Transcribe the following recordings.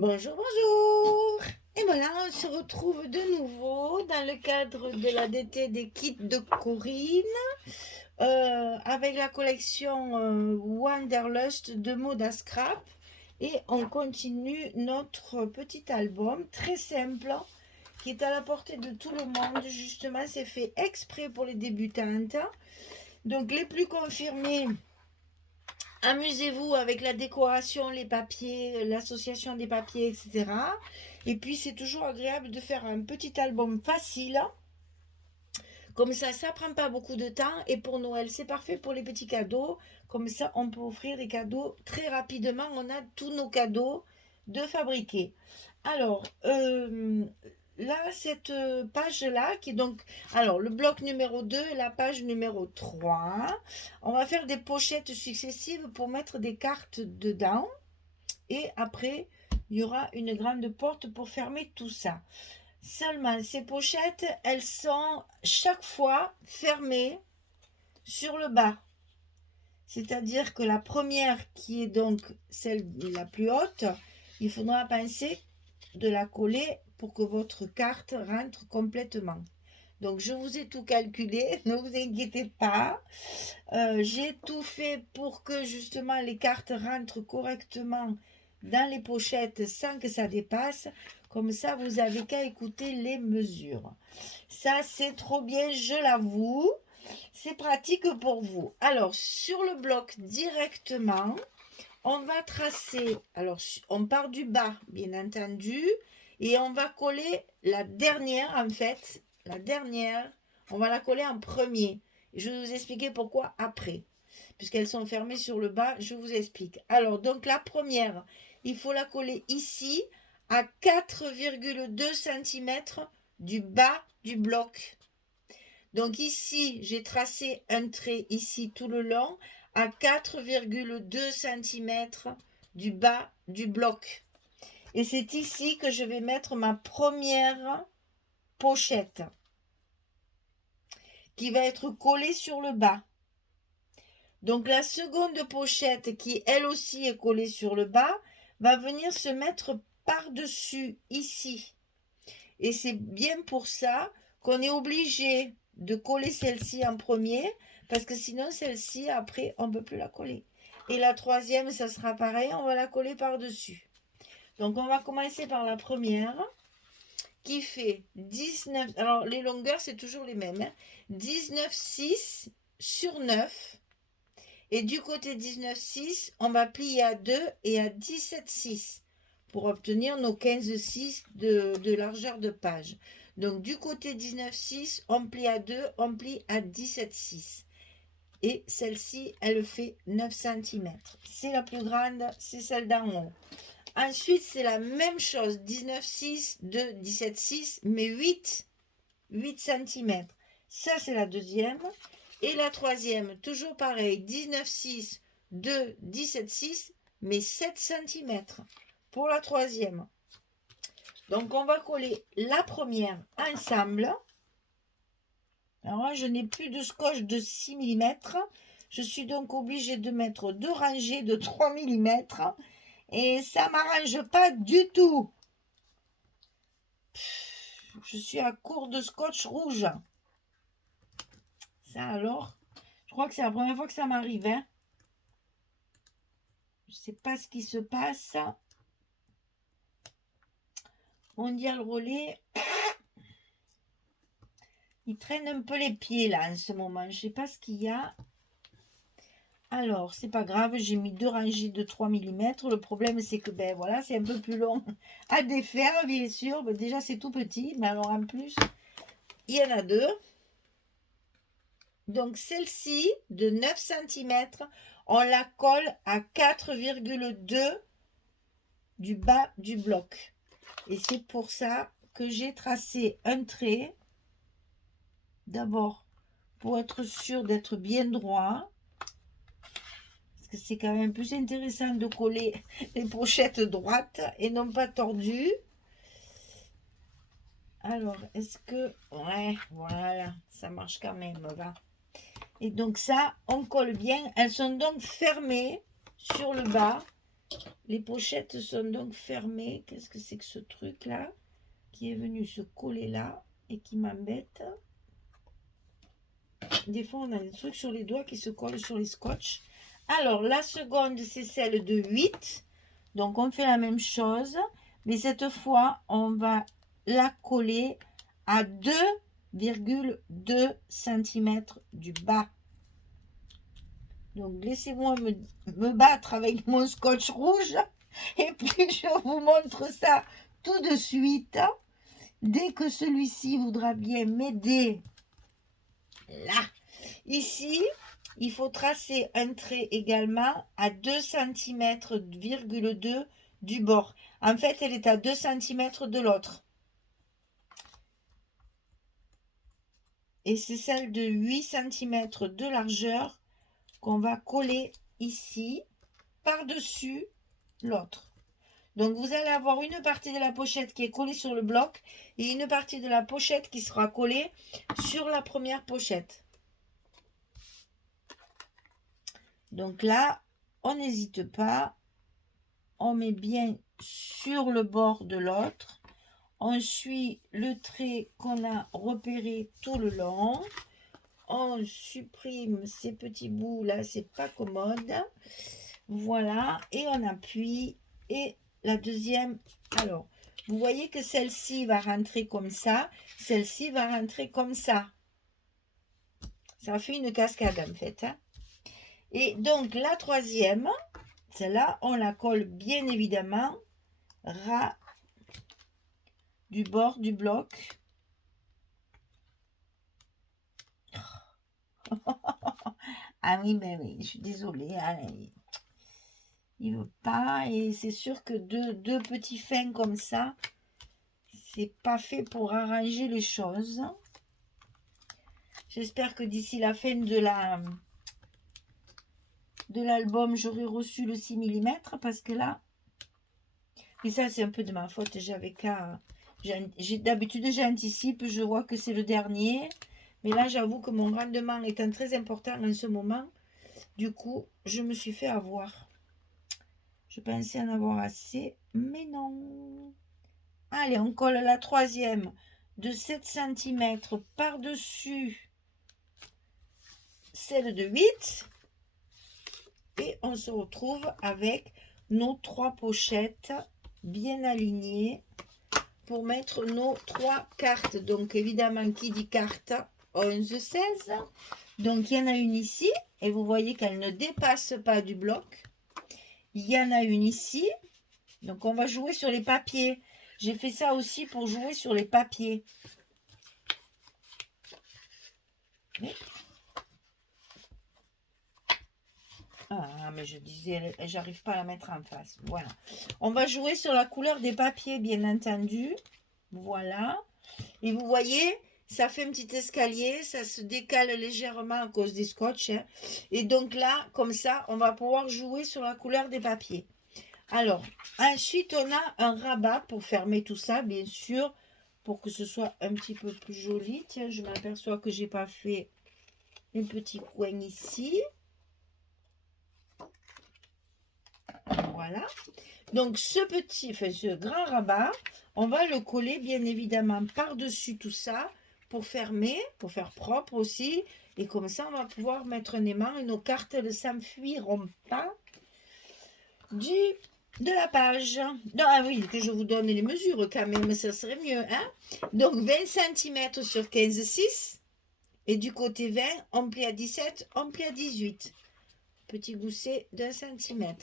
Bonjour, bonjour. Et voilà, on se retrouve de nouveau dans le cadre de la DT des kits de Corinne avec la collection Wanderlust de Moda Scrap. Et on continue notre petit album très simple qui est à la portée de tout le monde. Justement, c'est fait exprès pour les débutantes. Donc les plus confirmés, amusez-vous avec la décoration, les papiers, l'association des papiers, etc. Et puis c'est toujours agréable de faire un petit album facile. Comme ça prend pas beaucoup de temps. Et pour Noël, c'est parfait pour les petits cadeaux. Comme ça, on peut offrir des cadeaux très rapidement. On a tous nos cadeaux de fabriquer. Alors, là, cette page-là, qui est donc... Alors, le bloc numéro 2 et la page numéro 3. On va faire des pochettes successives pour mettre des cartes dedans. Et après, il y aura une grande porte pour fermer tout ça. Seulement, ces pochettes, elles sont chaque fois fermées sur le bas. C'est-à-dire que la première, qui est donc celle la plus haute, il faudra penser de la coller pour que votre carte rentre complètement. Donc, je vous ai tout calculé, ne vous inquiétez pas. J'ai tout fait pour que justement les cartes rentrent correctement dans les pochettes sans que ça dépasse. Comme ça, vous avez qu'à écouter les mesures. Ça, c'est trop bien, je l'avoue. C'est pratique pour vous. Alors, sur le bloc directement, on va tracer. Alors, on part du bas, bien entendu. Et on va coller la dernière, en fait. La dernière, on va la coller en premier. Je vais vous expliquer pourquoi après. Puisqu'elles sont fermées sur le bas, je vous explique. Alors, donc la première, il faut la coller ici à 4,2 cm du bas du bloc. Donc ici, j'ai tracé un trait ici tout le long à 4,2 cm du bas du bloc. Et c'est ici que je vais mettre ma première pochette qui va être collée sur le bas. Donc la seconde pochette qui elle aussi est collée sur le bas va venir se mettre par-dessus ici. Et c'est bien pour ça qu'on est obligé de coller celle-ci en premier parce que sinon celle-ci après on ne peut plus la coller. Et la troisième ça sera pareil, on va la coller par-dessus. Donc on va commencer par la première qui fait 19, alors les longueurs c'est toujours les mêmes, hein, 19,6 sur 9. Et du côté 19,6, on va plier à 2 et à 17,6 pour obtenir nos 15,6 de largeur de page. Donc du côté 19,6, on plie à 2, on plie à 17,6. Et celle-ci, elle fait 9 cm. C'est la plus grande, c'est celle d'en haut. Ensuite, c'est la même chose, 19,6 de 17,6, mais 8 cm. Ça, c'est la deuxième. Et la troisième, toujours pareil, 19,6 de 17,6, mais 7 cm pour la troisième. Donc, on va coller la première ensemble. Alors là, je n'ai plus de scotch de 6 mm. Je suis donc obligée de mettre 2 rangées de 3 mm. Et ça ne m'arrange pas du tout. Je suis à court de scotch rouge. Ça alors, je crois que c'est la première fois que ça m'arrive. Hein. Je ne sais pas ce qui se passe. Mondial relais. Il traîne un peu les pieds là en ce moment. Je ne sais pas ce qu'il y a. Alors, c'est pas grave, j'ai mis 2 rangées de 3 mm. Le problème, c'est que ben voilà, c'est un peu plus long à défaire, bien sûr. Ben, déjà, c'est tout petit, mais alors en plus, il y en a 2. Donc, celle-ci, de 9 cm, on la colle à 4,2 du bas du bloc. Et c'est pour ça que j'ai tracé un trait. D'abord, pour être sûr d'être bien droit. Parce que c'est quand même plus intéressant de coller les pochettes droites et non pas tordues. Alors, est-ce que... Ouais, voilà, ça marche quand même, va. Et donc ça, on colle bien. Elles sont donc fermées sur le bas. Les pochettes sont donc fermées. Qu'est-ce que c'est que ce truc-là qui est venu se coller là et qui m'embête? Des fois, on a des trucs sur les doigts qui se collent sur les scotch. Alors, la seconde, c'est celle de 8. Donc, on fait la même chose. Mais cette fois, on va la coller à 2,2 cm du bas. Donc, laissez-moi me battre avec mon scotch rouge. Et puis, je vous montre ça tout de suite. Dès que celui-ci voudra bien m'aider. Là. Ici, il faut tracer un trait également à 2 cm, du bord. En fait, elle est à 2 cm de l'autre. Et c'est celle de 8 cm de largeur qu'on va coller ici, par-dessus l'autre. Donc, vous allez avoir une partie de la pochette qui est collée sur le bloc et une partie de la pochette qui sera collée sur la première pochette. Donc là, on n'hésite pas, on met bien sur le bord de l'autre, on suit le trait qu'on a repéré tout le long, on supprime ces petits bouts là, c'est pas commode, voilà, et on appuie, et la deuxième, alors, vous voyez que celle-ci va rentrer comme ça, celle-ci va rentrer comme ça fait une cascade en fait, hein. Et donc la troisième, celle-là, on la colle bien évidemment ras du bord du bloc. Ah oui, mais oui, je suis désolée. Hein, il veut pas, et c'est sûr que deux petits fins comme ça, c'est pas fait pour arranger les choses. J'espère que d'ici la fin de l'album, j'aurai reçu le 6 mm, parce que là, et ça c'est un peu de ma faute, d'habitude j'anticipe, je vois que c'est le dernier, mais là j'avoue que mon rendement étant très important en ce moment, du coup je me suis fait avoir. Je pensais en avoir assez, mais non. Allez, on colle la troisième de 7 cm par-dessus celle de 8, et on se retrouve avec nos 3 pochettes bien alignées pour mettre nos 3 cartes. Donc évidemment, qui dit carte, 11, 16. Donc il y en a une ici, et vous voyez qu'elle ne dépasse pas du bloc. Il y en a une ici, donc on va jouer sur les papiers. J'ai fait ça aussi pour jouer sur les papiers. Ah, mais je disais, j'arrive pas à la mettre en face. Voilà. On va jouer sur la couleur des papiers, bien entendu. Voilà. Et vous voyez, ça fait un petit escalier, ça se décale légèrement à cause des scotch, hein. Et donc là, comme ça, on va pouvoir jouer sur la couleur des papiers. Alors, ensuite, on a un rabat pour fermer tout ça, bien sûr, pour que ce soit un petit peu plus joli. Tiens, je m'aperçois que j'ai pas fait un petit coin ici. Voilà. Donc, ce grand rabat, on va le coller bien évidemment par-dessus tout ça pour fermer, pour faire propre aussi. Et comme ça, on va pouvoir mettre un aimant et nos cartes ne s'enfuiront pas de la page. Non, ah oui, que je vous donne les mesures quand même, ça serait mieux, hein. Donc, 20 cm sur 15,6. Et du côté 20, on plie à 17, on plie à 18. Petit gousset d'1 cm.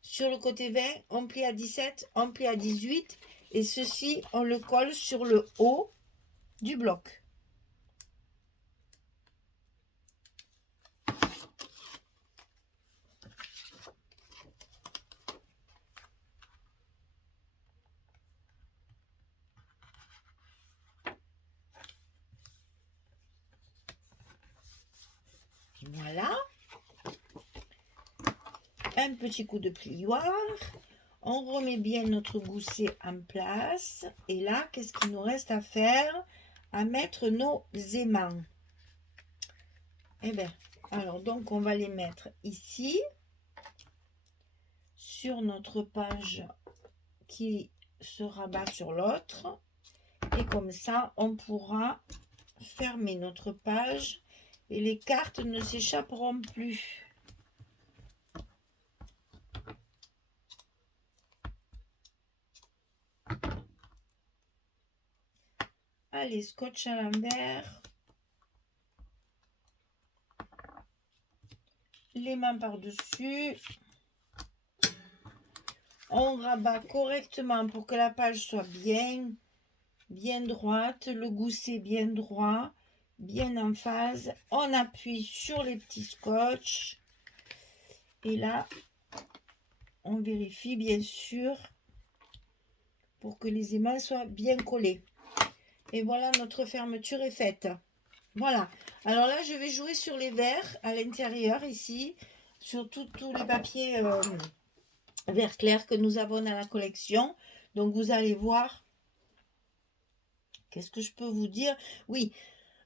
Sur le côté 20, on plie à 17, on plie à 18. Et ceci, on le colle sur le haut du bloc. Voilà. Un petit coup de plioir. On remet bien notre gousset en place. Et là, qu'est-ce qu'il nous reste à faire? À mettre nos aimants. Eh bien, alors donc on va les mettre ici, sur notre page qui se rabat sur l'autre. Et comme ça, on pourra fermer notre page et les cartes ne s'échapperont plus. Allez, scotch à l'envers. Les mains par-dessus. On rabat correctement pour que la page soit bien droite, le gousset bien droit, bien en phase. On appuie sur les petits scotch. Et là, on vérifie bien sûr pour que les aimants soient bien collés. Et voilà, notre fermeture est faite. Voilà. Alors là, je vais jouer sur les verres à l'intérieur ici, sur tous les papiers vert clair que nous avons dans la collection. Donc, vous allez voir. Qu'est-ce que je peux vous dire? Oui,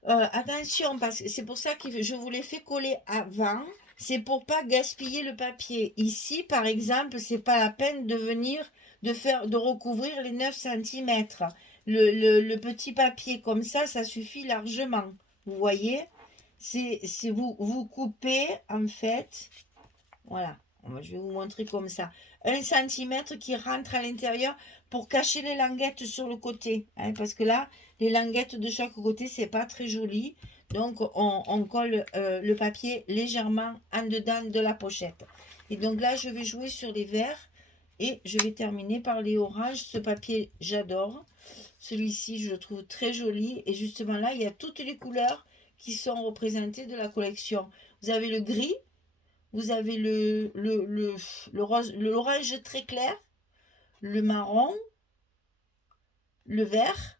attention, parce que c'est pour ça que je vous l'ai fait coller avant. C'est pour pas gaspiller le papier. Ici, par exemple, c'est pas la peine de venir de recouvrir les 9 cm. Le petit papier comme ça suffit largement. Vous voyez, c'est vous coupez en fait. Voilà, je vais vous montrer comme ça. 1 cm qui rentre à l'intérieur pour cacher les languettes sur le côté. Hein, parce que là, les languettes de chaque côté, c'est pas très joli. Donc, on colle le papier légèrement en dedans de la pochette. Et donc là, je vais jouer sur les verts. Et je vais terminer par les oranges. Ce papier, j'adore. Celui-ci, je le trouve très joli. Et justement là, il y a toutes les couleurs qui sont représentées de la collection. Vous avez le gris. Vous avez le rose, l'orange très clair, le marron, le vert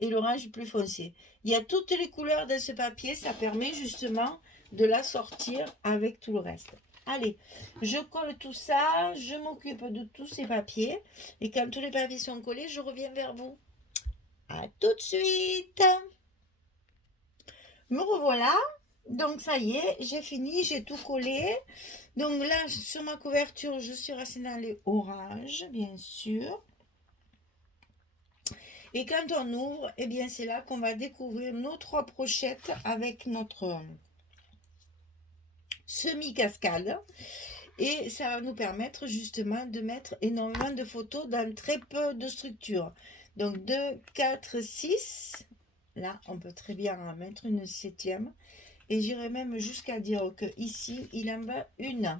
et l'orange plus foncé. Il y a toutes les couleurs dans ce papier. Ça permet justement de la sortir avec tout le reste. Allez, je colle tout ça. Je m'occupe de tous ces papiers. Et quand tous les papiers sont collés, je reviens vers vous. À tout de suite. Me revoilà. Donc ça y est, j'ai fini, j'ai tout collé. Donc là, sur ma couverture, je suis restée dans les oranges, bien sûr. Et quand on ouvre, eh bien c'est là qu'on va découvrir nos 3 brochettes avec notre semi-cascade. Et ça va nous permettre justement de mettre énormément de photos dans très peu de structures. Donc 2, 4, 6. Là, on peut très bien en mettre une 7e. Et j'irai même jusqu'à dire que ici, il en va une.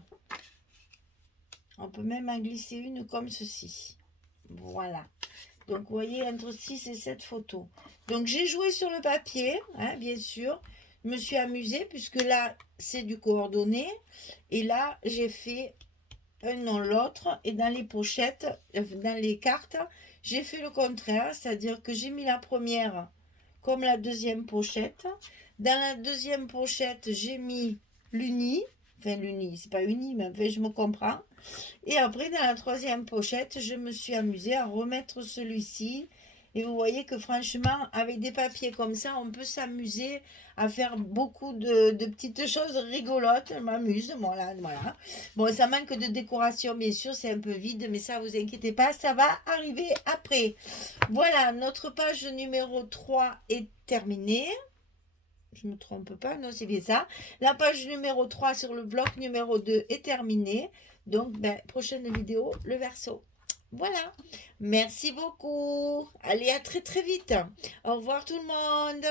On peut même en glisser une comme ceci. Voilà. Donc, vous voyez, entre 6 et 7 photos. Donc, j'ai joué sur le papier, hein, bien sûr. Je me suis amusée puisque là, c'est du coordonné. Et là, j'ai fait un non l'autre. Et dans les pochettes, dans les cartes, j'ai fait le contraire. C'est-à-dire que j'ai mis la première comme la deuxième pochette. Dans la deuxième pochette, j'ai mis l'uni. Enfin, l'uni, c'est pas uni, mais enfin, je me comprends. Et après, dans la troisième pochette, je me suis amusée à remettre celui-ci. Et vous voyez que franchement, avec des papiers comme ça, on peut s'amuser à faire beaucoup de petites choses rigolotes. Je m'amuse, voilà. Bon, ça manque de décoration, bien sûr, c'est un peu vide, mais ça, vous inquiétez pas, ça va arriver après. Voilà, notre page numéro 3 est terminée. Je ne me trompe pas, non, c'est bien ça. La page numéro 3 sur le bloc numéro 2 est terminée. Donc, prochaine vidéo, le verso. Voilà. Merci beaucoup. Allez, à très très vite. Au revoir tout le monde.